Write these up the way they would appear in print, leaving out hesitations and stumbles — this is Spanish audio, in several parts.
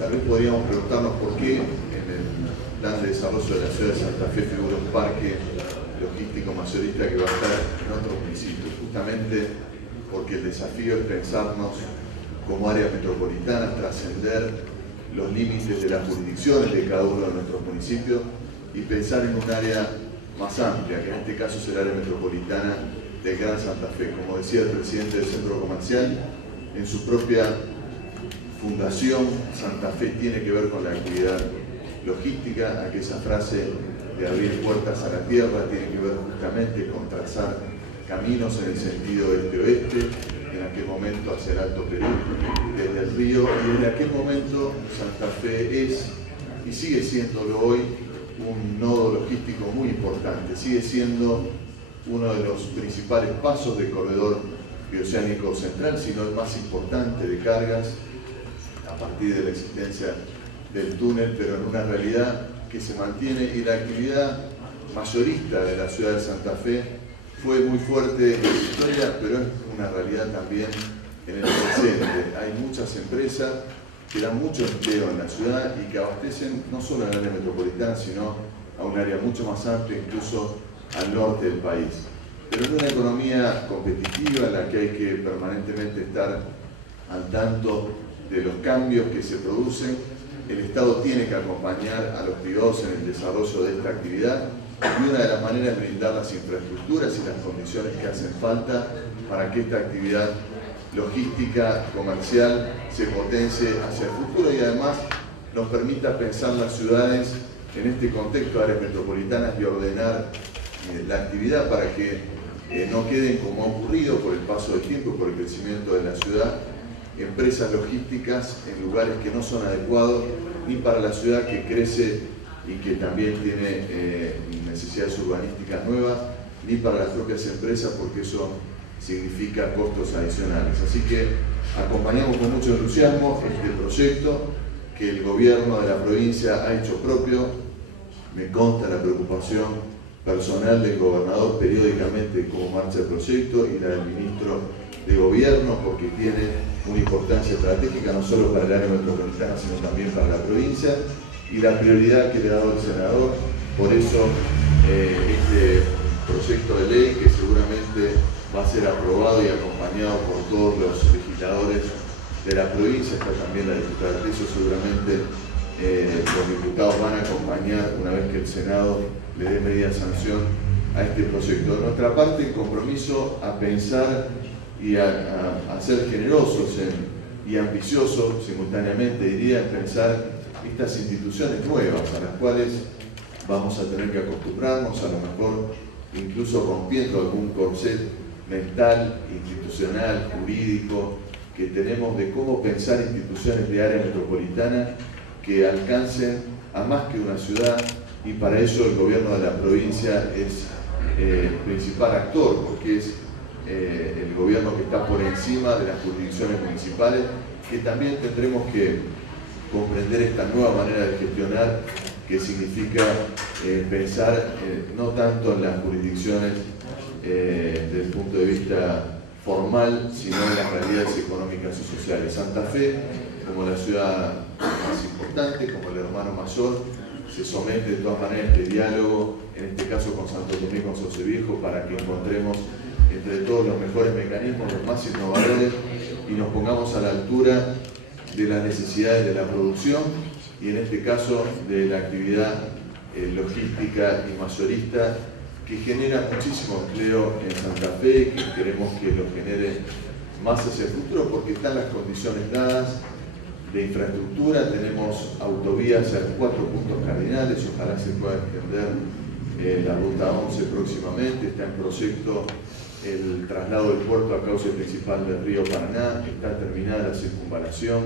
Tal vez podríamos preguntarnos por qué en el plan de desarrollo de la ciudad de Santa Fe figura un parque logístico mayorista que va a estar en otros municipios, justamente porque el desafío es pensarnos como área metropolitana, trascender los límites de las jurisdicciones de cada uno de nuestros municipios y pensar en un área más amplia, que en este caso es el área metropolitana del Gran Santa Fe. Como decía el presidente del centro comercial, en su propia fundación, Santa Fe tiene que ver con la actividad logística, aquella frase de abrir puertas a la tierra tiene que ver justamente con trazar caminos en el sentido este-oeste, en aquel momento hacia el Alto Perú, desde el río, y desde aquel momento Santa Fe es, y sigue siéndolo hoy, un nodo logístico muy importante, sigue siendo uno de los principales pasos del corredor bioceánico central, sino el más importante de cargas, a partir de la existencia del túnel, pero en una realidad que se mantiene, y la actividad mayorista de la ciudad de Santa Fe fue muy fuerte en su historia, pero es una realidad también en el presente. Hay muchas empresas que dan mucho empleo en la ciudad y que abastecen no solo al área metropolitana, sino a un área mucho más amplia, incluso al norte del país. Pero en una economía competitiva en la que hay que permanentemente estar al tanto de los cambios que se producen, el Estado tiene que acompañar a los privados en el desarrollo de esta actividad, y una de las maneras es brindar las infraestructuras y las condiciones que hacen falta para que esta actividad logística, comercial, se potencie hacia el futuro y además nos permita pensar las ciudades en este contexto de áreas metropolitanas y ordenar la actividad para que no queden, como ha ocurrido por el paso del tiempo y por el crecimiento de la ciudad, empresas logísticas en lugares que no son adecuados ni para la ciudad que crece y que también tiene necesidades urbanísticas nuevas, ni para las propias empresas, porque eso significa costos adicionales. Así que acompañamos con mucho entusiasmo este proyecto que el gobierno de la provincia ha hecho propio. Me consta la preocupación personal del gobernador periódicamente de cómo marcha el proyecto y la del ministro de Gobierno, porque tiene una importancia estratégica no solo para el área metropolitana, sino también para la provincia, y la prioridad que le ha dado el senador. Por eso este proyecto de ley, que seguramente va a ser aprobado y acompañado por todos los legisladores de la provincia, está también la diputada Teso, seguramente los diputados van a acompañar una vez que el Senado le dé media sanción a este proyecto. De nuestra parte, el compromiso a pensar y a ser generosos y ambiciosos simultáneamente, diría, en pensar estas instituciones nuevas a las cuales vamos a tener que acostumbrarnos, a lo mejor incluso rompiendo algún corset mental, institucional, jurídico que tenemos de cómo pensar instituciones de área metropolitana que alcancen a más que una ciudad, y para eso el gobierno de la provincia es el principal actor, porque es el gobierno que está por encima de las jurisdicciones municipales, que también tendremos que comprender esta nueva manera de gestionar, que significa pensar no tanto en las jurisdicciones desde el punto de vista formal, sino en las realidades económicas y sociales. Santa Fe, como la ciudad más importante, como el hermano mayor, se somete de todas maneras a este diálogo, en este caso con Santo Tomé y con Sauce Viejo, para que encontremos entre todos los mejores mecanismos, los más innovadores, y nos pongamos a la altura de las necesidades de la producción y en este caso de la actividad logística y mayorista, que genera muchísimo empleo en Santa Fe, que queremos que lo genere más hacia el futuro porque están las condiciones dadas de infraestructura. Tenemos autovías en 4 puntos cardinales, ojalá se pueda extender la ruta 11 próximamente. Está en proyecto el traslado del puerto a cauce principal del río Paraná, está terminada la circunvalación,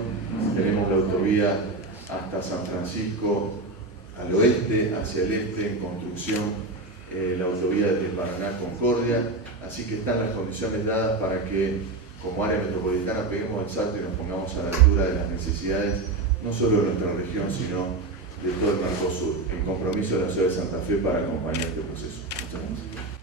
tenemos la autovía hasta San Francisco al oeste, hacia el este en construcción la autovía de Paraná Concordia, así que están las condiciones dadas para que como área metropolitana peguemos el salto y nos pongamos a la altura de las necesidades no solo de nuestra región, sino de todo el Mercosur. El compromiso de la ciudad de Santa Fe para acompañar este proceso. Muchas gracias.